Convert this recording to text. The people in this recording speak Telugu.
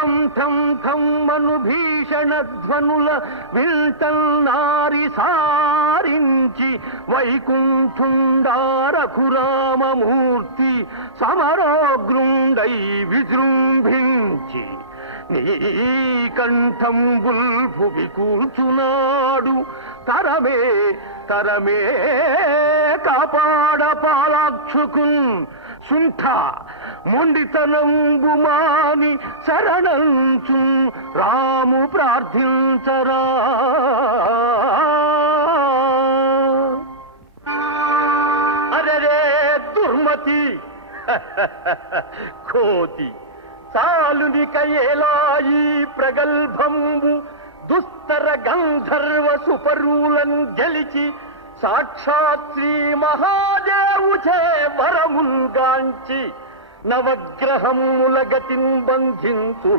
ఠం ఠం ఠం మను భీషణ ధ్వనుల విల్టల్నారి సారించి వైకుంఠుండారఘురామమూర్తి సమరోగ్రుండై విజృంభించి నీ కంఠంబుల్ భువి కూల్చునాడు తరమే తరమే కాపాడ పాలాక్షుకున్ సుంఠ మొండితనంబు మాని శరణంచు రాము ప్రార్థించరా. అరే దుర్మతి కోతి చాలునిక ఏలాయి ప్రగల్భంబు దుస్తర గంధర్వ సుపరులను గెలిచి సాక్షాత్ శ్రీ మహాదేవుచే వరముల్గాంచి నవగ్రహముల గతిం బంధించు